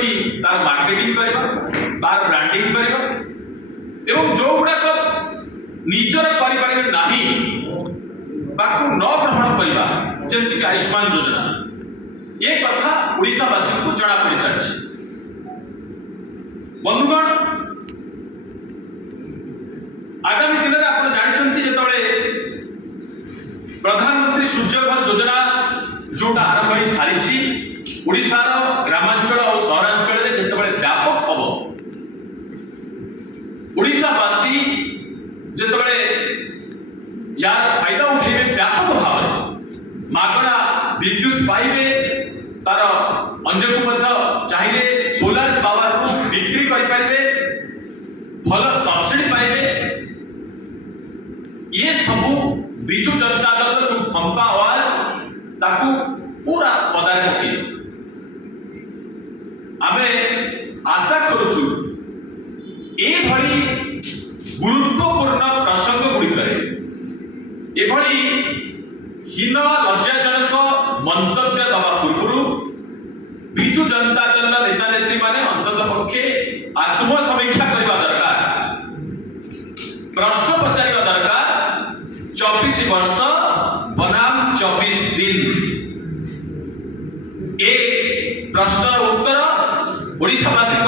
कि तार मार्केटिंग करबा तार ब्रांडिंग करबा एवं जो गुड़ाक निजर परिवार नाही बाकू न ग्रहण करबा जेमति आयुष्मान योजना ये कथा ओडिशावासी को जना पड़ सारी। बंधुगण आगामी दिन में आप जानते जिते प्रधानमंत्री सूर्यघर योजना जोटा आरंभ हो सारी ओडिशार ग्रामांचल और सहरांचल में जिते व्यापक हम ओडिशावासी जिते यार फायदा उठेबे व्यापक भाव मागणा विद्युत पाइबे तार अन्य को चाहिए सोलार पावर को बिक्री करें भल सब्सिडी पाइबे ये सबू विजु जनता दल जो फंपा आवाज ताकू पूरा पदारे पकई आमे आशा करुचु एभली गुरुत्वपूर्ण प्रसंग गुड़िकर एभली हीन लज्जाजनक मंतव्य दवा पूर्व विजु जनता दल नेता नेत्री माने अंतत पक्षे आत्मसमीक्षा करने दरकार प्रश्न पचार दरकार 24 वर्ष बनाम 24 दिन ए प्रश्न उत्तर ओडिशावासी